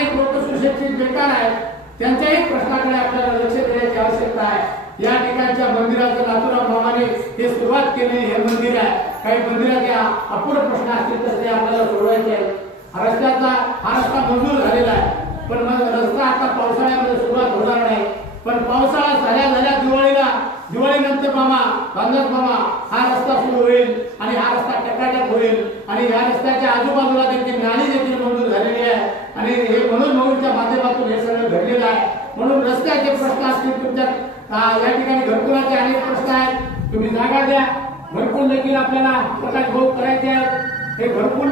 अनेक लोक सुशिक्षित बेकार आहेत त्यांच्याही प्रश्नाकडे आपल्याला लक्ष देण्याची आवश्यकता आहे. या ठिकाणच्या मंदिराचं नाथुराम भावाने हे सुरुवात केली हे मंदिर आहे. काही मंदिरात अ- अपूर्ण प्रश्न असतील तर ते आपल्याला सोडवायचे आहेत. हा रस्त्याचा हा रस्ता मंजूर झालेला आहे. पण मग रस्ता आता पावसाळ्यामध्ये सुरुवात होणार नाही. पण पावसाळा झाल्या झाल्या दिवाळीला दिवाळीनंतर मामा बांधत मामा हा रस्ता सुरू होईल आणि हा रस्ता टकाटक होईल. आणि या रस्त्याच्या आजूबाजूला देखील नाली देखील मंजूर झालेली आहे आणि हे म्हणून मौलीच्या माध्यमातून हे सगळं घडलेलं आहे. म्हणून रस्त्याचे प्रश्न असतील तुमच्या या ठिकाणी घरकुलाचे अनेक प्रश्न आहेत. तुम्ही जागा द्या. घरकुल देखील आपल्याला प्रकाश भोग करायचे आहेत. हे घरकुल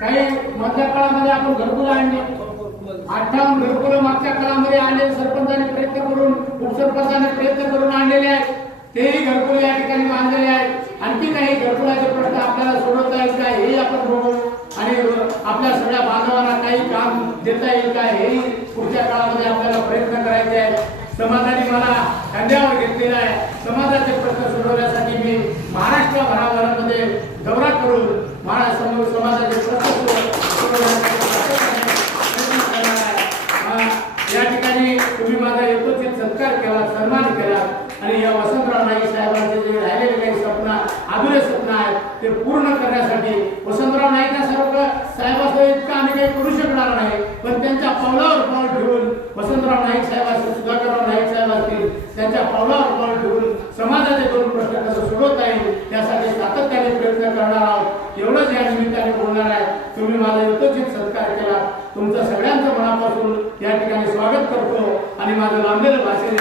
काही मधल्या काळामध्ये आपण घरकुल आणले. अठ्ठावन्न घरकुल मागच्या काळामध्ये आले सरपंचाने प्रयत्न करून उपसरपंचाने प्रयत्न करून आणलेले आहेत. तेही घरकुल या ठिकाणी बांधलेले आहेत. आणखी काही घरकुलाचे प्रश्न आपल्याला सोडवता येईल का हेही आपण बघू आणि आपल्या सगळ्या बांधवांना काही काम देता येईल का हेही पुढच्या काळामध्ये आपल्याला प्रयत्न करायचे आहेत. समाजाने मला खांद्यावर घेतलेला आहे. समाजाचे प्रश्न सोडवण्यासाठी मी महाराष्ट्र भराभरामध्ये दौरा करून महाराष्ट्र समाजाचे प्रश्न सोडवण्यासाठी या ठिकाणी तुम्ही माझा यथोचित सत्कार केला सन्मान केला. आणि या वसंतराव नाईक साहेबांचे जे राहिलेले काही स्वप्न अधुरे स्वप्न आहेत ते पूर्ण करण्यासाठी वसंतराव नाईकासारखं साहेबांचं त्यांच्या पावलावर पाऊल ठेवून वसंतराव नाईक साहेब असतील सुधाकरराव नाईक साहेब असतील त्यांच्या पावलावर पाऊल ठेवून समाजाचे दोन प्रश्न कसं सोडवता येईल त्यासाठी सातत्याने प्रयत्न करणार आहोत. एवढंच या निमित्ताने बोलणार आहे. तुम्ही माझा यथोचित सत्कार केला. तुमचं सगळ्यांचं मनापासून या ठिकाणी स्वागत करतो आणि माझं लांबलेलं भाषण